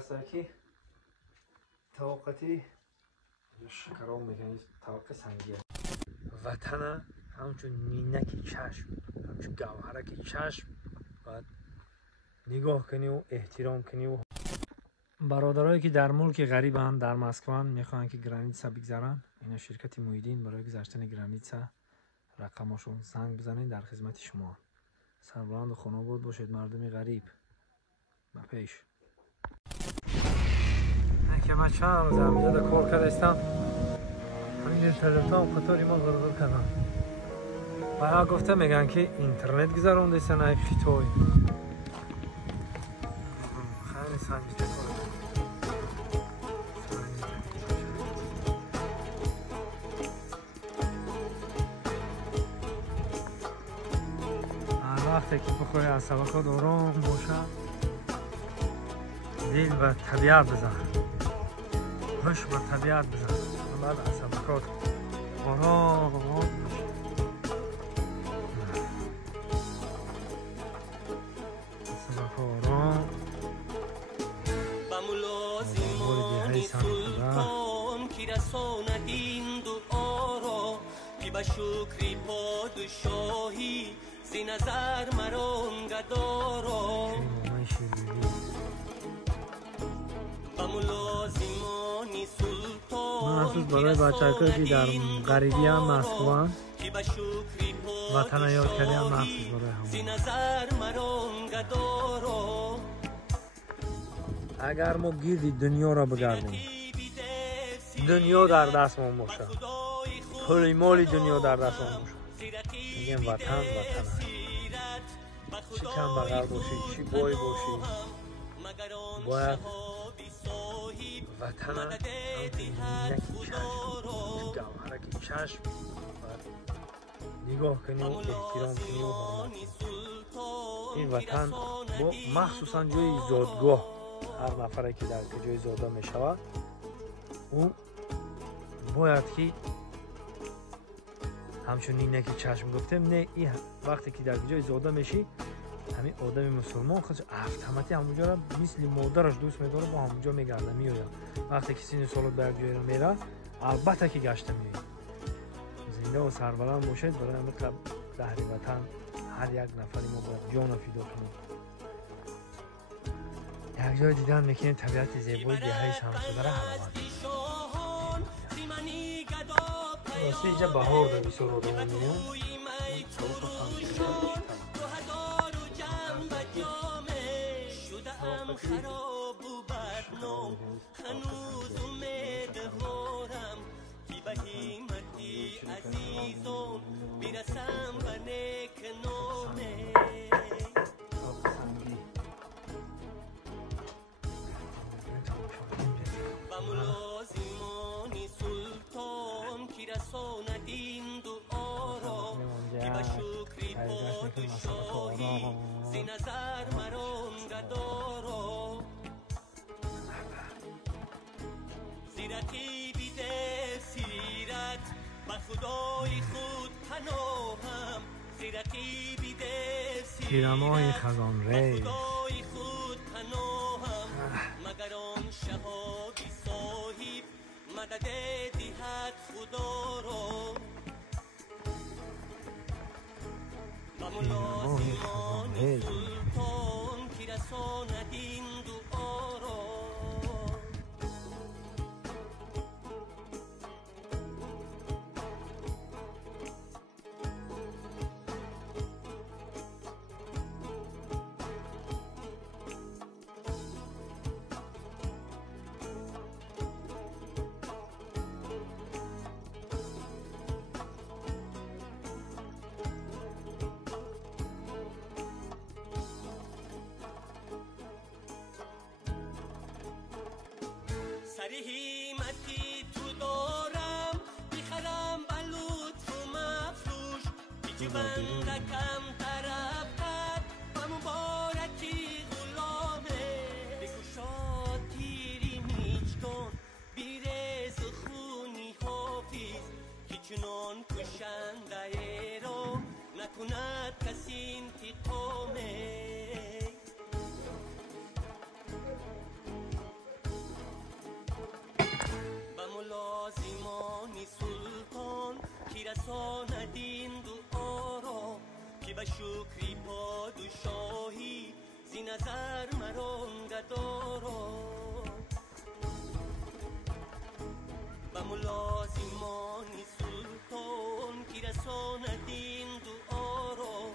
هستکی توقتی شکرام میکنید توقع سنگی وطن همچون نینکی چشم همچون گوهرکی چشم باید نگاه کنی و احترام کنی و برادرایی که در ملک غریب هم در مسکو میخوان که گرانیتسا بگذارن، اینا شرکت مویدین برای گذاشتن گرانیتسا رقمشون زنگ بزنین، در خدمت شما. سربلند خانه بود باشید مردم غریب با پیش. که من چند روز همینجا در کار کردستم، همین اینترنت هم خطوری ما غرغر کردم. باید گفته میگن که اینترنت گذارون دیستن ای خیتوی خیلی سنجیده کنم. وقتی که بخوای از سبکات آرام باشه، دل و طبیعت بزن، روش با طبیعت بزن، بعد از سبکات آرام باشه. سبک آرام بوری دیهی سنگیده کی رساند این دعا را که به شکری پادشاهی زی نظر مران گدارا و ملازمانی سلطان محسوس برای بچه که در غریبی هم مسکوان وطن یاد کردی هم محسوس برای همون. زی نظر مران گدارا اگر ما گیردی دنیا را بگردیم، دنیا در دست ما باشه، پول مالی دنیا در دست ما باشه، میگم وطن است. چی کم بغل باشی، چی بای باشی، باید وطن هم نکی چشم، گوهرکی چشم باید نگاه کنی و احترام کنی و حرمت کنی. این وطن با مخصوصا جای زادگاه، هر نفره که در جای زاده می شود او باید که همچون اینکی چشم گفتم نه، این وقتی که در جای زاده میشی همین آدم مسلمان خودش автомاتی همونجا را مثل مادرش دوست میداره، با همونجا میگرده میآید. وقتی که سین سالات به جای را میره البته که گشته میآید. زنده و سربلند باشید برای مثل دهر وطن هر یک نفری ما باید جان فدا کنیم. یک جای دیدن میکنیم طبیعت زیبای دیهی سمسوده را حلاوت. راستی اینجا بهار در بسیار آدم میاد. خراب و بدنام هنوز امیدوارم که به همتی عزیزان برسم به نیک نامه. و ملازمانی سلطان که رساند این دعا را که به شکری پادشاهی زی نظر مران گدارا زیرکی بیده سیرت به خدای خود پناهم زیرکی بیده پیرامای خزان ری خدای خود پناهم مگر آن شهابی صاحب مدد دهد خدا را و ملازمان سلطان که رساند این دعا را. همتی تو دارم میخرم به لطف و مفروش که بندکم طرف قد و مبارکی غلامه بکشاد تیری میچکن بیرز خونی حافظ که چنان کشنده را نکند کسی انتقامه. کی رساند این دعا را که به شکری پادشاهی زی نظر مران گدارا و ملازمان سلطان کی رساند این دعا را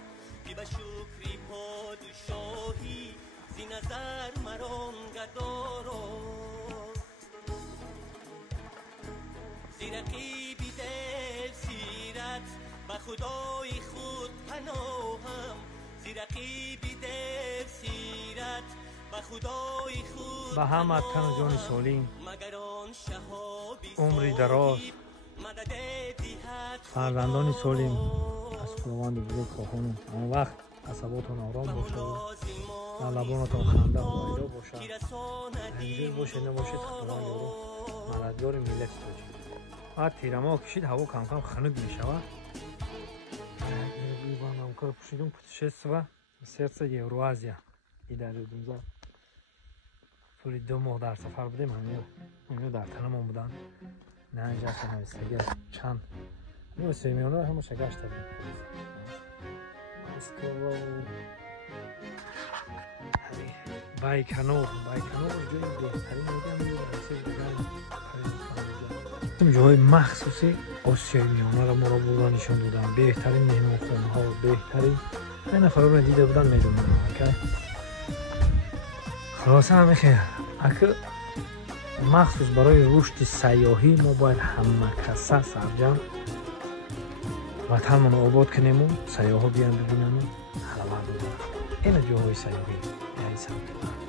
که به شکری پادشاهی زی نظر مران گدارا زی رقیبی دل سیرت به خدای خود پناهم زی رقیبی دل سیرت به خدای خود به همت تن جان سالم عمری دراز فرزندان سالم از خداوند بزرگ خواهانم آن وقت عصباتون آرام باشه و لبانتون خنده و پایدار باشه انجیر باشه نباشید خداوند یارو مددگار ملت توجید بعد تیرما کشید هوا کم کم خنک می شود که پوشیدون путешествие в сердце Евразия ایده دودم طوری 2 ماه در سفر بودیم همینو در تنمون بودن نه اینجا اصلا همیستگی چند نو سیمیانو همه شگشت داریم بایکنور جایی بهترین میگم جای مخصوصی آسیای میانه را ما را بودن نشان دادن بهترین مهمان خانه ها بهترین یه نفر رو دیده بودن میدونم خلاصه همه خیلی اگه مخصوص برای رشد سیاحی ما باید همه کسا سرجم وطنمون آباد کنیم و سیاح ها بیان ببینن و حلوه بودن این جاهای سیاحی یعنی سمت